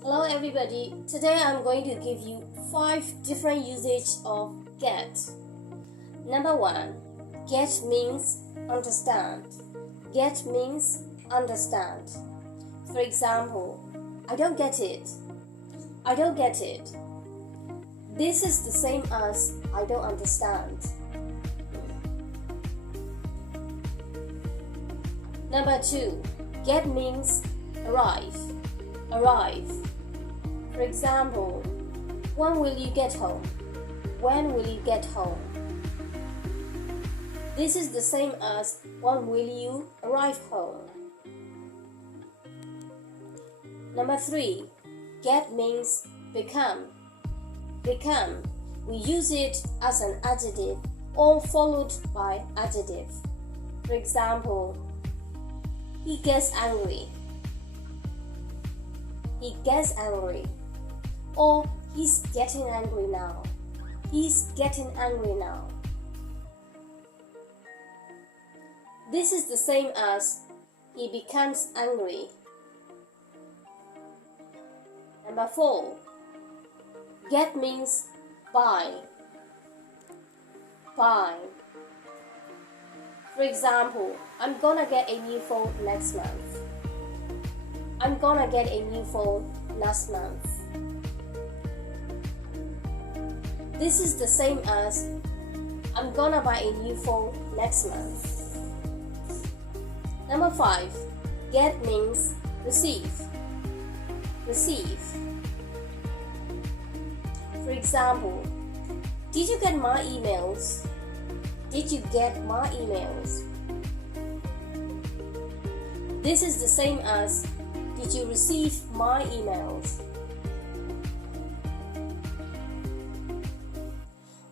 Hello everybody, today I'm going to give you 5 different usage of get. Number 1, get means understand. Get means understand. For example, I don't get it. I don't get it. This is the same as I don't understand. Number 2, get means arrive. Arrive. For example, when will you get home? When will you get home? This is the same as when will you arrive home? Number 3, get means become. Become. We use it as an adjective or followed by adjective. For example, he gets angry. He gets angry. Or he's getting angry now. He's getting angry now. This is the same as he becomes angry. Number 4, get means buy. Buy. For example, I'm gonna get a new phone next month. I'm gonna get a new phone last month. This is the same as I'm gonna buy a new phone next month. Number 5, get means receive. Receive. For example, did you get my emails? Did you get my emails? This is the same as did you receive my emails?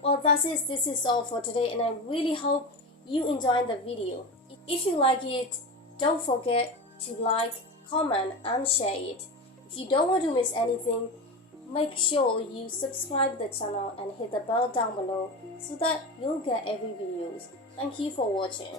Well, that's it. This is all for today, and I really hope you enjoyed the video. If you like it, don't forget to like, comment, and share it. If you don't want to miss anything, make sure you subscribe the channel and hit the bell down below so that you'll get every video. Thank you for watching.